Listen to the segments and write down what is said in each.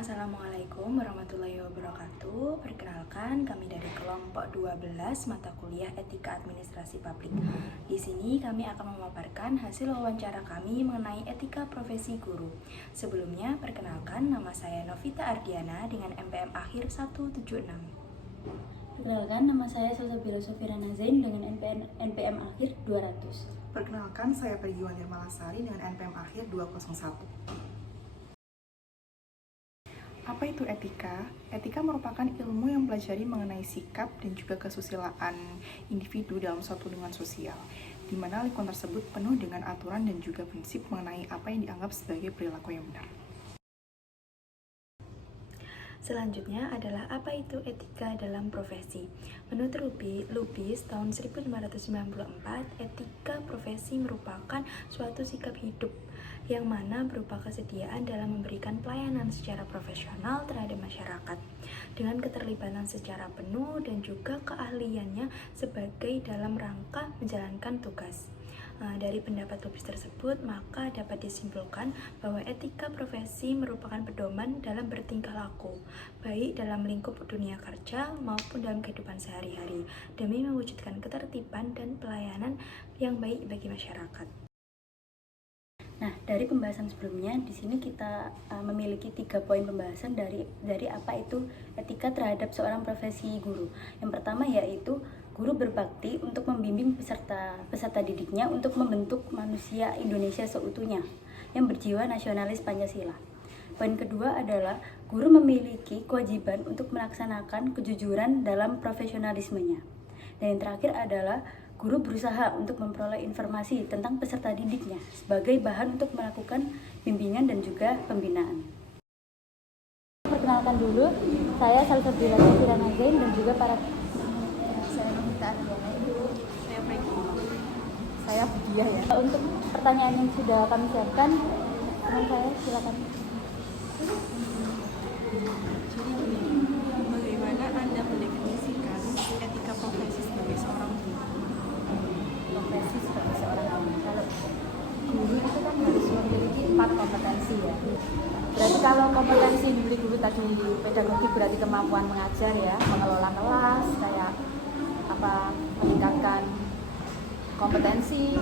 Assalamualaikum warahmatullahi wabarakatuh. Perkenalkan, kami dari kelompok 12 mata kuliah Etika Administrasi Publik. Di sini kami akan memaparkan hasil wawancara kami mengenai etika profesi guru. Sebelumnya, perkenalkan, nama saya Novita Ardiana dengan NPM akhir 176. Perkenalkan, nama saya Salsabila Sofira Nazain dengan NPM akhir 200. Perkenalkan, saya Perjuan Nirmalasari dengan NPM akhir 201. Apa itu etika? Etika merupakan ilmu yang mempelajari mengenai sikap dan juga kesusilaan individu dalam suatu lingkungan sosial, di mana lingkungan tersebut penuh dengan aturan dan juga prinsip mengenai apa yang dianggap sebagai perilaku yang benar. Selanjutnya adalah apa itu etika dalam profesi. Menurut Lubis tahun 1594, etika profesi merupakan suatu sikap hidup yang mana berupa kesediaan dalam memberikan pelayanan secara profesional terhadap masyarakat dengan keterlibatan secara penuh dan juga keahliannya sebagai dalam rangka menjalankan tugas. Dari pendapat Lubis tersebut, maka dapat disimpulkan bahwa etika profesi merupakan pedoman dalam bertingkah laku, baik dalam lingkup dunia kerja maupun dalam kehidupan sehari-hari, demi mewujudkan ketertiban dan pelayanan yang baik bagi masyarakat. Nah, dari pembahasan sebelumnya, di sini kita memiliki 3 poin pembahasan dari apa itu etika terhadap seorang profesi guru. Yang pertama yaitu guru berbakti untuk membimbing peserta didiknya untuk membentuk manusia Indonesia seutuhnya yang berjiwa nasionalis Pancasila. Poin kedua adalah guru memiliki kewajiban untuk melaksanakan kejujuran dalam profesionalismenya. Dan yang terakhir adalah guru berusaha untuk memperoleh informasi tentang peserta didiknya sebagai bahan untuk melakukan bimbingan dan juga pembinaan. Perkenalkan dulu, saya Salsabila Sofira Nazain dan juga saya Novita Ardiana. Saya Budia ya. Untuk pertanyaan yang sudah kami siapkan, teman saya silakan. Jadi bagaimana Anda mendefinisikan etika profesi sebagai seorang guru? Profesi sebagai seorang guru. Kalau guru itu kan harus memiliki 4 kompetensi ya. Berarti kalau kompetensi diri guru tadi pedagogi berarti kemampuan mengajar ya, mengelola kelas, kayak meningkatkan kompetensi,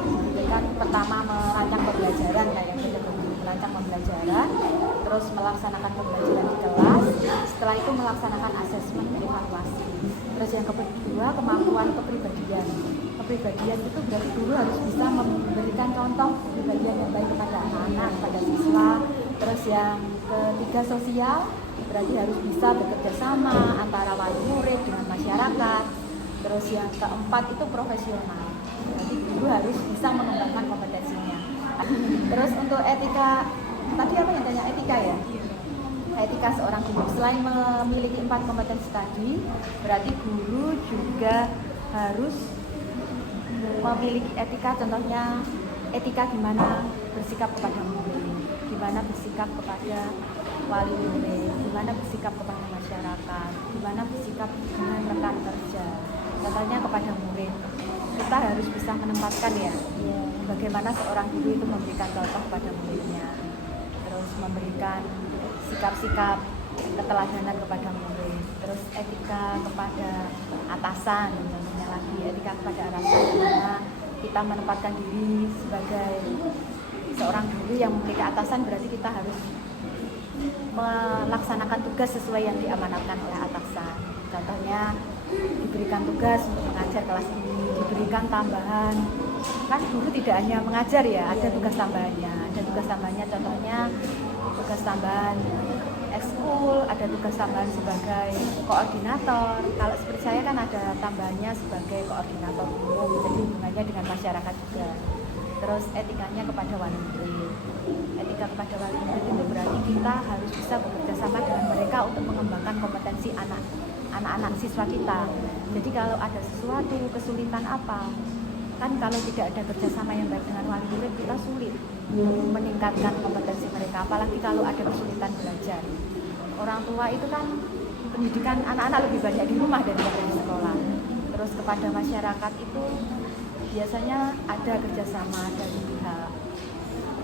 kan pertama merancang pembelajaran kayak pedagogi merancang pembelajaran, terus melaksanakan pembelajaran di kelas, setelah itu melaksanakan asesmen evaluasi. Terus yang kedua kemampuan kepribadian. Kepribadian itu berarti guru harus bisa memberikan contoh kepribadian yang baik kepada anak-anak, kepada siswa. Terus yang ketiga sosial, berarti harus bisa bekerja sama antara wali murid dengan masyarakat. Terus yang keempat itu profesional, berarti guru harus bisa mengembangkan kompetensinya. Terus untuk etika, tadi apa yang tanya etika ya? Etika seorang guru, selain memiliki 4 kompetensi tadi, berarti guru juga harus memiliki etika, contohnya etika gimana bersikap kepada murid, gimana bersikap kepada wali murid, gimana bersikap kepada masyarakat, gimana bersikap dengan rekan kerja, contohnya kepada murid. Kita harus bisa menempatkan ya, bagaimana seorang guru itu memberikan contoh kepada muridnya, terus memberikan sikap-sikap keteladanan kepada murid, terus etika kepada atasan, contohnya lagi etika kepada atasan, dimana kita menempatkan diri sebagai seorang guru yang memiliki atasan, berarti kita harus melaksanakan tugas sesuai yang diamanatkan oleh atasan. Contohnya diberikan tugas untuk mengajar kelas ini, diberikan tambahan, kan guru tidak hanya mengajar ya, ada tugas tambahannya. Contohnya tugas tambahan ekskul, ada tugas tambahan sebagai koordinator. Kalau seperti saya kan ada tambahannya sebagai koordinator umum, jadi hubungannya dengan masyarakat juga. Terus etikanya kepada wali murid. Etika kepada wali murid itu berarti kita harus bisa bekerja sama dengan mereka untuk mengembangkan kompetensi anak-anak siswa kita. Jadi kalau ada sesuatu kesulitan apa, kan kalau tidak ada kerjasama yang baik dengan wali murid, kita sulit meningkatkan kompetensi mereka, apalagi kalau ada kesulitan belajar. Orang tua itu kan pendidikan anak-anak lebih banyak di rumah daripada di sekolah. Terus kepada masyarakat itu biasanya ada kerjasama dari pihak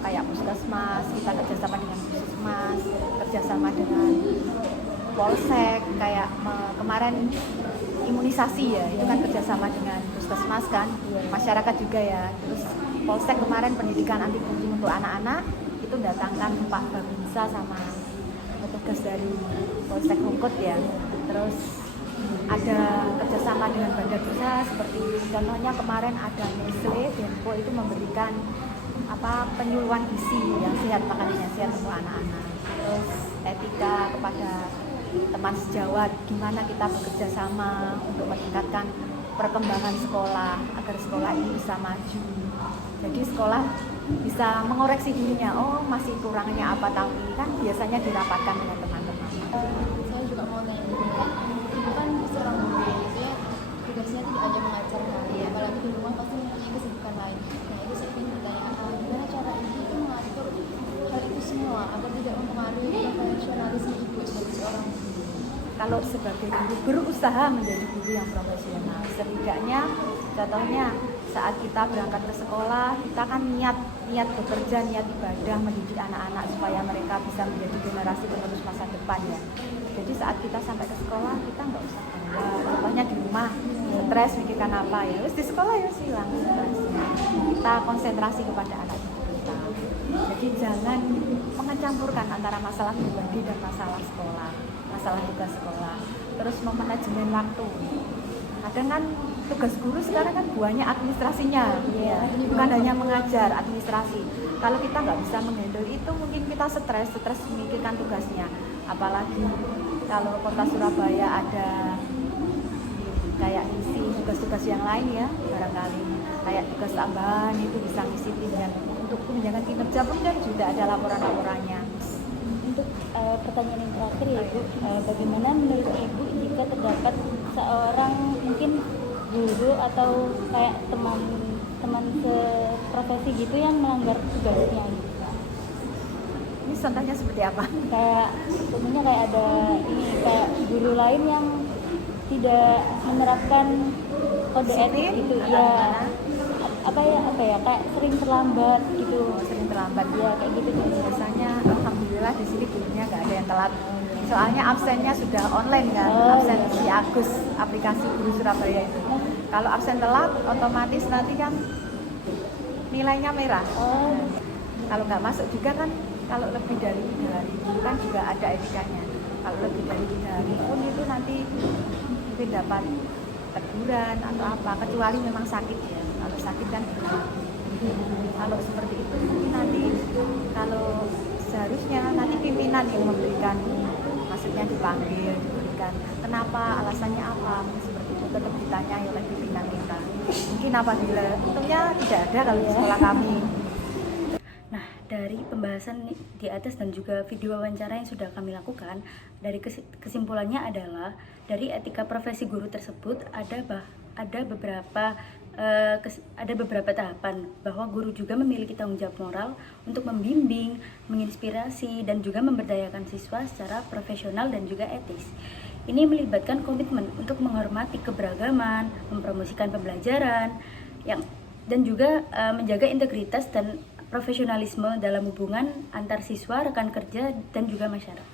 kayak puskesmas, kita kerjasama dengan puskesmas, kerjasama dengan polsek, kayak kemarin imunisasi ya, itu kan kerjasama dengan puskesmas kan, masyarakat juga ya. Terus polsek kemarin pendidikan anti bullying untuk anak-anak itu datangkan Pak Babinsa sama petugas dari Polsek Rungkut ya. Terus ada kerjasama dengan badan usaha seperti contohnya kemarin ada Nestle, Denko itu memberikan penyuluhan gizi yang sehat, makanan yang sehat untuk anak-anak. Terus etika kepada teman sejawat, gimana kita bekerja sama untuk meningkatkan perkembangan sekolah agar sekolah ini bisa maju. Jadi sekolah bisa mengoreksi dirinya, oh masih kurangnya apa tahun ini, kan biasanya dirapatkan dengan teman-teman. Saya juga mau tanya gitu ya, itu kan seorang guru biasanya tugasnya tidak hanya mengajar kan, apalagi di rumah pasti mempunyai kesibukan lain. Nah itu saya ingin bertanya, gimana cara ibu itu mengatur hal itu semua agar tidak mempengaruhi profesionalisme ibu sebagai seorang guru? Kalau sebagai guru berusaha menjadi guru yang profesional, setidaknya contohnya saat kita berangkat ke sekolah, kita kan niat bekerja, niat ibadah, mendidik anak-anak supaya mereka bisa menjadi generasi penerus masa depan ya. Jadi saat kita sampai ke sekolah, kita nggak usah bangga. Contohnya di rumah, stres mikirkan apa ya, terus di sekolah ya hilang stresnya. Kita konsentrasi kepada anak kita. Jadi jangan mencampurkan antara masalah pribadi dan masalah sekolah, masalah tugas sekolah. Terus memanajemen waktu. Kadang kan tugas guru sekarang kan buahnya administrasinya, ya, bukan hanya mengajar, administrasi. Kalau kita nggak bisa menghandle itu, mungkin kita stres memikirkan tugasnya. Apalagi kalau kota Surabaya ada kayak isi tugas-tugas yang lain ya, barangkali kayak tugas tambahan itu bisa ngisi tim, untuk tunjangan kinerja pun kan juga ada laporan-laporannya. Untuk pertanyaan yang terakhir ya Bu, bagaimana menurut Ibu jika terdapat seorang mungkin guru atau kayak teman seprofesi gitu yang melanggar tugasnya gitu? Ini contohnya seperti apa? Kayak umumnya kayak ada ini kayak guru lain yang tidak menerapkan kode etik gitu ya, apa ya kayak sering terlambat gitu. Sering terlambat Ya kayak gitu tuh. biasanya. Alhamdulillah di sini gurunya nggak ada yang telat, soalnya absennya sudah online kan, absen si Agus aplikasi Guru Surabaya itu. Kalau absen telat otomatis nanti kan nilainya merah. Kalau nggak masuk juga kan, kalau lebih dari 3 hari itu kan juga ada etikanya. Kalau lebih dari 3 hari pun itu nanti mungkin dapat teguran atau apa, kecuali memang sakit ya. Kalau sakit kan kalau seperti itu mungkin nanti kalau seharusnya nanti pimpinan yang memberikan, maksudnya dipanggil, diberikan kenapa, alasannya apa, seperti itu tetap ditanya oleh pimpinan kita. Mungkin apabila untungnya tidak ada kalau di sekolah kami. Nah, dari pembahasan di atas dan juga video wawancara yang sudah kami lakukan, dari kesimpulannya adalah dari etika profesi guru tersebut ada beberapa tahapan bahwa guru juga memiliki tanggung jawab moral untuk membimbing, menginspirasi, dan juga memberdayakan siswa secara profesional dan juga etis. Ini melibatkan komitmen untuk menghormati keberagaman, mempromosikan pembelajaran, dan juga menjaga integritas dan profesionalisme dalam hubungan antar siswa, rekan kerja, dan juga masyarakat.